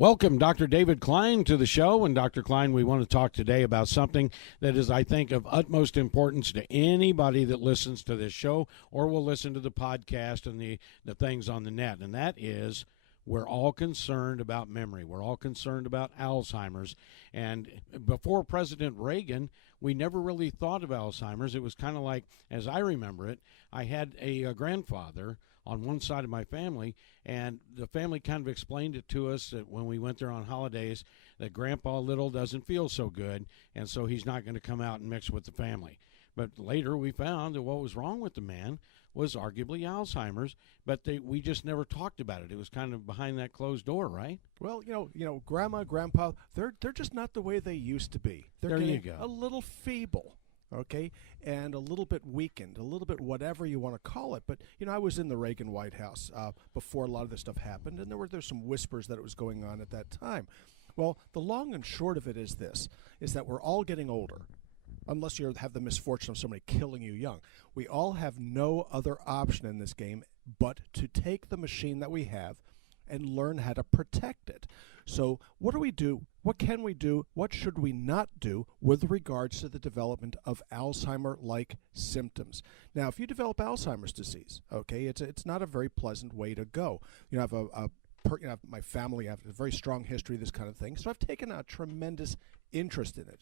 Welcome, Dr. David Klein, to the show. And Dr. Klein, we want to talk today about something that is, I think, of utmost importance to anybody that listens to this show or will listen to the podcast and the things on the net. And that is, we're all concerned about memory. We're all concerned about Alzheimer's. And before President Reagan, we never really thought of Alzheimer's. It was kind of like, as I remember it, I had a grandfather on one side of my family, and the family kind of explained it to us that when we went there on holidays, that Grandpa Little doesn't feel so good, and so he's not going to come out and mix with the family. But later we found that what was wrong with the man was arguably Alzheimer's, but we just never talked about it. It was kind of behind that closed door, right? Well, Grandma, Grandpa, they're just not the way they used to be. They're there you getting go. a little feeble. Okay, and a little bit weakened, a little bit whatever you want to call it. But, I was in the Reagan White House before a lot of this stuff happened, and there's some whispers that it was going on at that time. Well, the long and short of it is this, is that we're all getting older, unless you have the misfortune of somebody killing you young. We all have no other option in this game but to take the machine that we have and learn how to protect it. So what do we do? What can we do? What should we not do with regards to the development of Alzheimer-like symptoms? Now, if you develop Alzheimer's disease, okay, it's not a very pleasant way to go. My family have a very strong history of this kind of thing, so I've taken a tremendous interest in it.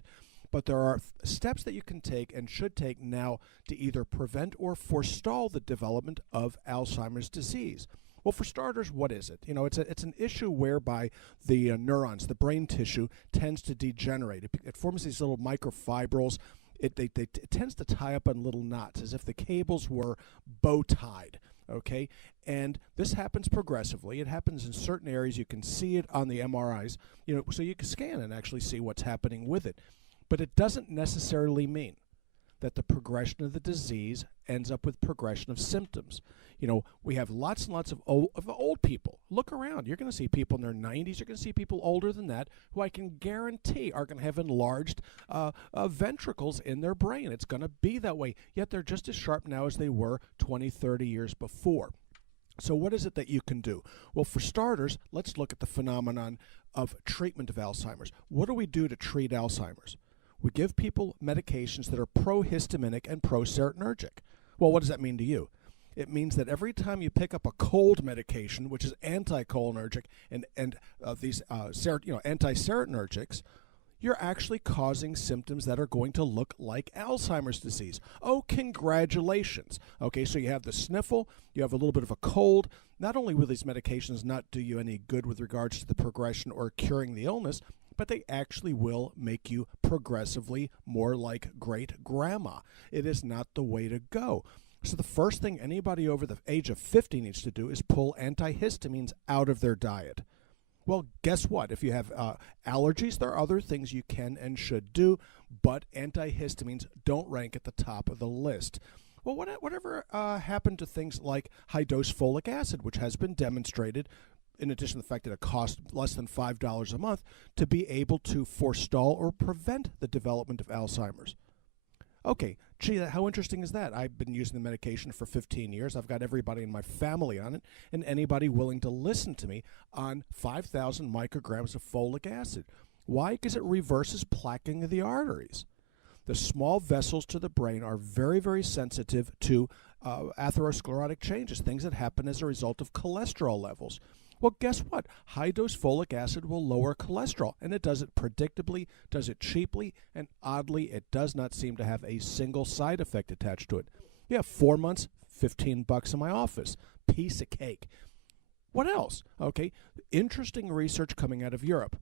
But there are steps that you can take and should take now to either prevent or forestall the development of Alzheimer's disease. Well, for starters, what is it? It's an issue whereby the neurons, the brain tissue, tends to degenerate. It forms these little microfibrils. It tends to tie up in little knots as if the cables were bow-tied. Okay, and this happens progressively. It happens in certain areas. You can see it on the MRIs. So you can scan and actually see what's happening with it. But it doesn't necessarily mean that the progression of the disease ends up with progression of symptoms. We have lots and lots of old people. Look around. You're going to see people in their 90s. You're going to see people older than that who I can guarantee are going to have enlarged ventricles in their brain. It's going to be that way. Yet they're just as sharp now as they were 20, 30 years before. So what is it that you can do? Well, for starters, let's look at the phenomenon of treatment of Alzheimer's. What do we do to treat Alzheimer's? We give people medications that are prohistaminic and proserotonergic. Well, what does that mean to you? It means that every time you pick up a cold medication, which is anticholinergic and these antiserotonergics, you're actually causing symptoms that are going to look like Alzheimer's disease. Oh, congratulations. Okay, so you have the sniffle, you have a little bit of a cold. Not only will these medications not do you any good with regards to the progression or curing the illness, but they actually will make you progressively more like great grandma. It is not the way to go. So the first thing anybody over the age of 50 needs to do is pull antihistamines out of their diet. Well, guess what? If you have allergies, there are other things you can and should do, but antihistamines don't rank at the top of the list. Well, whatever happened to things like high-dose folic acid, which has been demonstrated, in addition to the fact that it costs less than $5 a month, to be able to forestall or prevent the development of Alzheimer's? Okay, gee, how interesting is that? I've been using the medication for 15 years. I've got everybody in my family on it, and anybody willing to listen to me on 5,000 micrograms of folic acid. Why? Because it reverses plaquing of the arteries. The small vessels to the brain are very, very sensitive to atherosclerotic changes, things that happen as a result of cholesterol levels. Well, guess what? High-dose folic acid will lower cholesterol, and it does it predictably, does it cheaply, and oddly, it does not seem to have a single side effect attached to it. Yeah, 4 months, $15 in my office. Piece of cake. What else? Okay, interesting research coming out of Europe.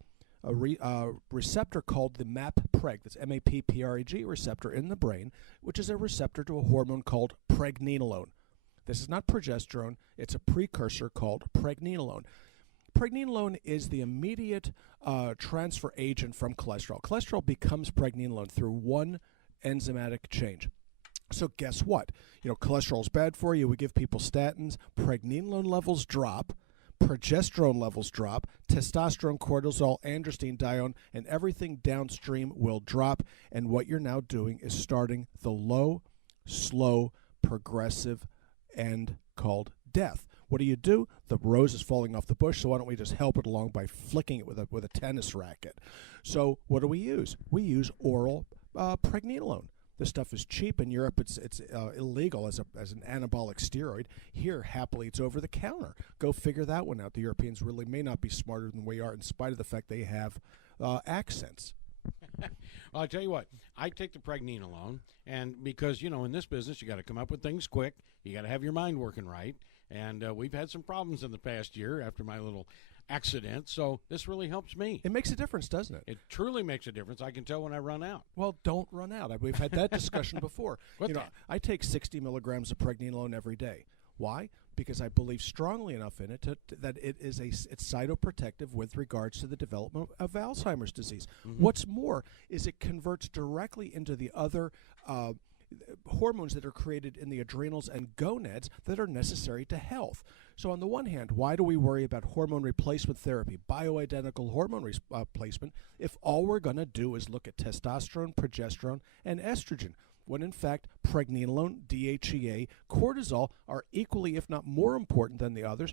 A receptor called the MAPPreg, that's MAPPREG receptor in the brain, which is a receptor to a hormone called Pregnenolone. This is not progesterone. It's a precursor called Pregnenolone. Pregnenolone is the immediate transfer agent from cholesterol. Cholesterol becomes pregnenolone through one enzymatic change. So guess what? Cholesterol is bad for you. We give people statins. Pregnenolone levels drop. Progesterone levels drop. Testosterone, cortisol, androstenedione, and everything downstream will drop. And what you're now doing is starting the low, slow, progressive end called death. What do? The rose is falling off the bush, so why don't we just help it along by flicking it with a tennis racket? So what do we use? We use oral Pregnenolone. This stuff is cheap. In Europe, it's illegal as an anabolic steroid. Here, happily, it's over the counter. Go figure that one out. The Europeans really may not be smarter than we are, in spite of the fact they have accents. Well, I tell you what, I take the Pregnenolone, and because, in this business, you got to come up with things quick. You got to have your mind working right. And we've had some problems in the past year after my little accident, so this really helps me. It makes a difference, doesn't it? It truly makes a difference. I can tell when I run out. Well, don't run out. We've had that discussion before. I take 60 milligrams of Pregnenolone every day. Why? Because I believe strongly enough in it that it's cytoprotective with regards to the development of Alzheimer's disease. Mm-hmm. What's more is it converts directly into the other hormones that are created in the adrenals and gonads that are necessary to health. So on the one hand, why do we worry about hormone replacement therapy, bioidentical hormone replacement, if all we're going to do is look at testosterone, progesterone, and estrogen, when in fact Pregnenolone, DHEA, cortisol are equally, if not more important than the others?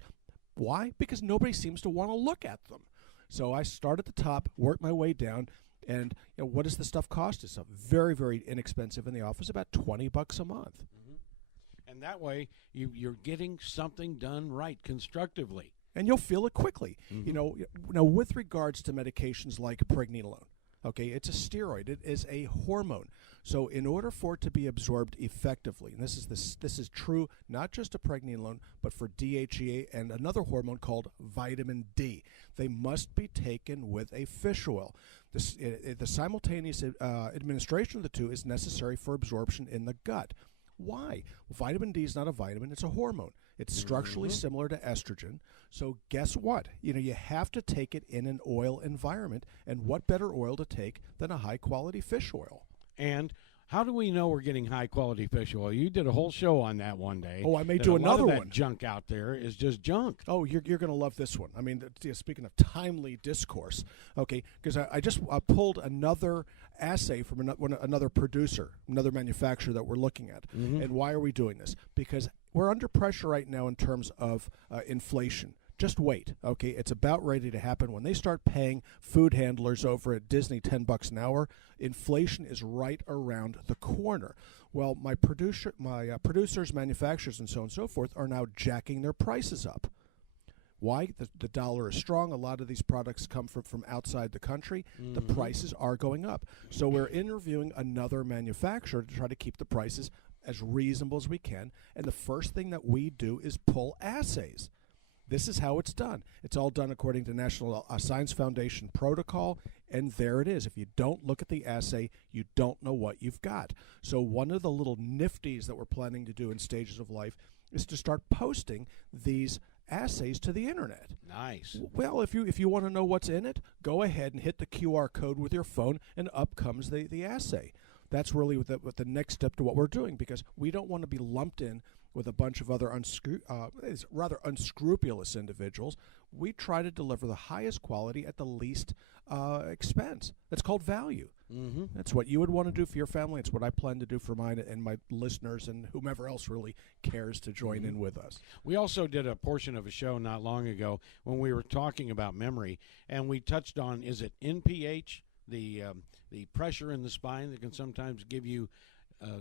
Why? Because nobody seems to want to look at them. So I start at the top, work my way down, and what does the stuff cost us? Very, very inexpensive in the office, about $20 a month. Mm-hmm. And that way, you're getting something done right, constructively. And you'll feel it quickly. Mm-hmm. Now, with regards to medications like Pregnenolone, okay, it's a steroid. It is a hormone. So in order for it to be absorbed effectively, and this is true not just to Pregnenolone, but for DHEA and another hormone called vitamin D, they must be taken with a fish oil. The simultaneous administration of the two is necessary for absorption in the gut. Why? Well, vitamin D is not a vitamin, it's a hormone. It's structurally similar to estrogen. So guess what? You have to take it in an oil environment, and what better oil to take than a high-quality fish oil? And how do we know we're getting high-quality fish oil? You did a whole show on that one day. Oh, I may do another one. That junk out there is just junk. Oh, you're going to love this one. I mean, speaking of timely discourse, okay, because I just pulled another assay from another producer, another manufacturer that we're looking at. Mm-hmm. And why are we doing this? Because we're under pressure right now in terms of inflation. Just wait, okay? It's about ready to happen. When they start paying food handlers over at Disney $10 an hour, inflation is right around the corner. Well, my producers, manufacturers, and so on and so forth are now jacking their prices up. Why? The dollar is strong. A lot of these products come from outside the country. Mm-hmm. The prices are going up. So we're interviewing another manufacturer to try to keep the prices as reasonable as we can. And the first thing that we do is pull assays. This is how it's done. It's all done according to National Science Foundation protocol, and there it is. If you don't look at the assay, you don't know what you've got. So one of the little nifties that we're planning to do in Stages of Life is to start posting these assays to the internet. Nice. Well, if you want to know what's in it, go ahead and hit the QR code with your phone, and up comes the assay. That's really what the next step to what we're doing, because we don't want to be lumped in with a bunch of other rather unscrupulous individuals. We try to deliver the highest quality at the least expense. That's called value. Mm-hmm. That's what you would want to do for your family. It's what I plan to do for mine and my listeners and whomever else really cares to join in with us. We also did a portion of a show not long ago when we were talking about memory, and we touched on, is it NPH, the pressure in the spine that can sometimes give you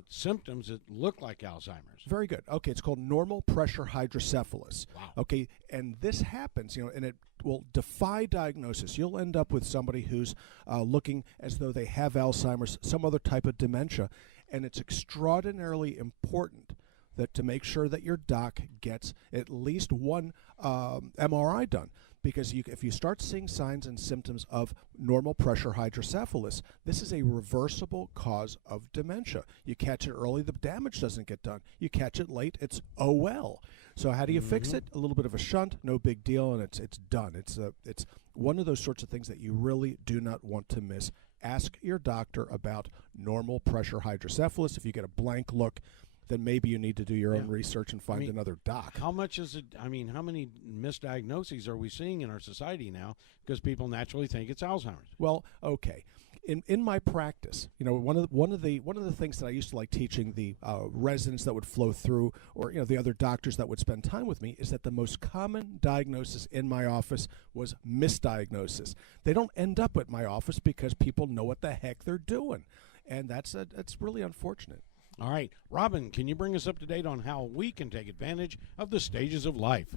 symptoms that look like Alzheimer's. Very good. Okay, it's called normal pressure hydrocephalus. Wow. Okay, and this happens, and it will defy diagnosis. You'll end up with somebody who's looking as though they have Alzheimer's, some other type of dementia, and it's extraordinarily important that to make sure that your doc gets at least one MRI done. Because if you start seeing signs and symptoms of normal pressure hydrocephalus, this is a reversible cause of dementia. You catch it early, the damage doesn't get done. You catch it late, it's oh well. So how do you fix it? A little bit of a shunt, no big deal, and it's done. It's one of those sorts of things that you really do not want to miss. Ask your doctor about normal pressure hydrocephalus. If you get a blank look, then maybe you need to do your own research and find another doc. How much is it? How many misdiagnoses are we seeing in our society now because people naturally think it's Alzheimer's? Well, okay. in my practice, one of the things that I used to like teaching the residents that would flow through, or the other doctors that would spend time with me, is that the most common diagnosis in my office was misdiagnosis. They don't end up at my office because people know what the heck they're doing, and that's really unfortunate. All right, Robin, can you bring us up to date on how we can take advantage of the stages of life?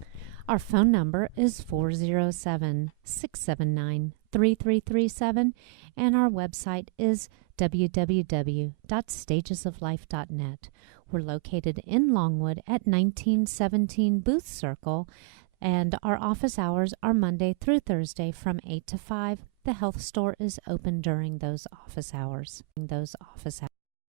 Our phone number is 407-679-3337, and our website is www.stagesoflife.net. We're located in Longwood at 1917 Booth Circle, and our office hours are Monday through Thursday from 8 to 5. The health store is open during those office hours.